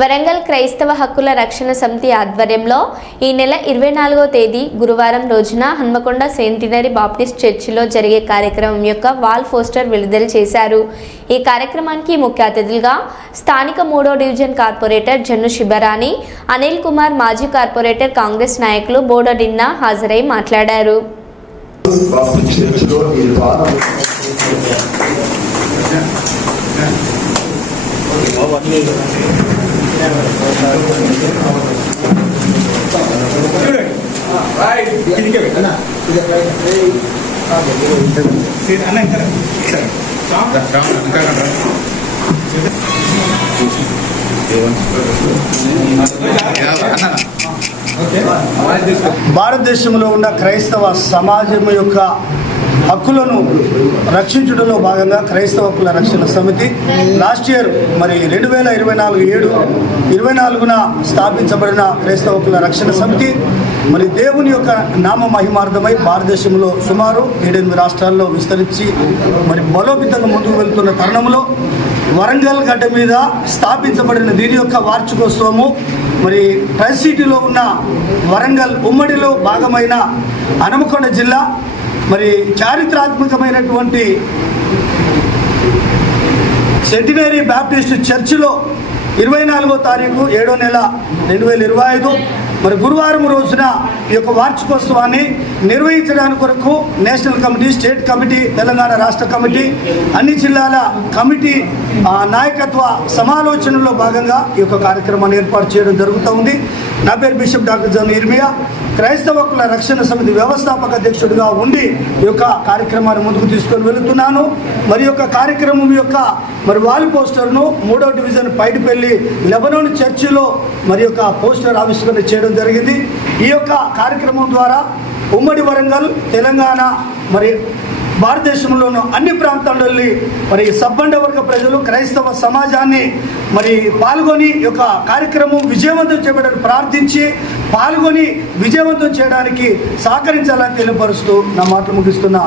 వరంగల్ క్రైస్తవ హక్కుల రక్షణ సమితి ఆధ్వర్యంలో ఈ నెల 24వ తేదీ గురువారం రోజున హన్మకొండ సెంటినరీ బాప్టిస్ట్ చర్చిలో జరిగే కార్యక్రమం యొక్క వాల్ పోస్టర్ విడుదల చేశారు. ఈ కార్యక్రమానికి ముఖ్య అతిథులుగా స్థానిక 3వ డివిజన్ కార్పొరేటర్ జన్ను శిబరాణి, అనిల్ కుమార్, మాజీ కార్పొరేటర్ కాంగ్రెస్ నాయకులు బోడడిన్నా హాజరై మాట్లాడారు. భారతదేశంలో ఉన్న క్రైస్తవ సమాజం యొక్క హక్కులను రక్షించడంలో భాగంగా క్రైస్తవ హక్కుల రక్షణ సమితి లాస్ట్ ఇయర్ 2024 స్థాపించబడిన క్రైస్తవ హక్కుల రక్షణ సమితి దేవుని యొక్క నామ మహిమార్థమై భారతదేశంలో సుమారు 7-8 రాష్ట్రాల్లో విస్తరించి బలోపేతంగా ముందుకు వెళ్తున్న తరుణంలో వరంగల్ గడ్డ మీద స్థాపించబడిన దీని యొక్క వార్షికోత్సవము ట్రై సిటీలో ఉన్న వరంగల్ ఉమ్మడిలో భాగమైన హన్మకొండ జిల్లా చారిత్రాత్మకమైనటువంటి సెంటినరీ బాప్టిస్ట్ చర్చిలో 24వ తారీఖు 7వ నెల 2025 గురువారం రోజున ఈ యొక్క వార్షికోత్సవాన్ని నిర్వహించడానికి కొరకు national committee, state committee, Telangana రాష్ట్ర కమిటీ, అన్ని జిల్లాల కమిటీ నాయకత్వ సమాలోచనలో భాగంగా ఈ యొక్క కార్యక్రమాన్ని ఏర్పాటు చేయడం జరుగుతూ ఉంది. నా పేరు బిషప్ డాక్టర్ జన్ను ఇర్మియా, క్రైస్తవ హక్కుల రక్షణ సమితి వ్యవస్థాపక అధ్యక్షుడిగా ఉండి ఈ యొక్క కార్యక్రమాన్ని ముందుకు తీసుకొని వెళుతున్నాను. ఈ యొక్క కార్యక్రమం యొక్క వాల్ పోస్టర్ను 3వ డివిజన్ పైడిపల్లి లెబనోన్ చర్చిలో యొక్క పోస్టర్ ఆవిష్కరణ చేయడం జరిగింది. ఈ యొక్క కార్యక్రమం ద్వారా ఉమ్మడి వరంగల్, తెలంగాణ భారతదేశంలోని అన్ని ప్రాంతాల్లో సబ్బండ వర్గ ప్రజలు, క్రైస్తవ సమాజాన్ని పాల్గొని ఈ యొక్క కార్యక్రమం విజయవంతం చేయడానికి ప్రార్థించి పాల్గొని విజయవంతం చేయడానికి సహకరించాలని తెలియపరుస్తూ నా మాటలు ముగిస్తున్నా.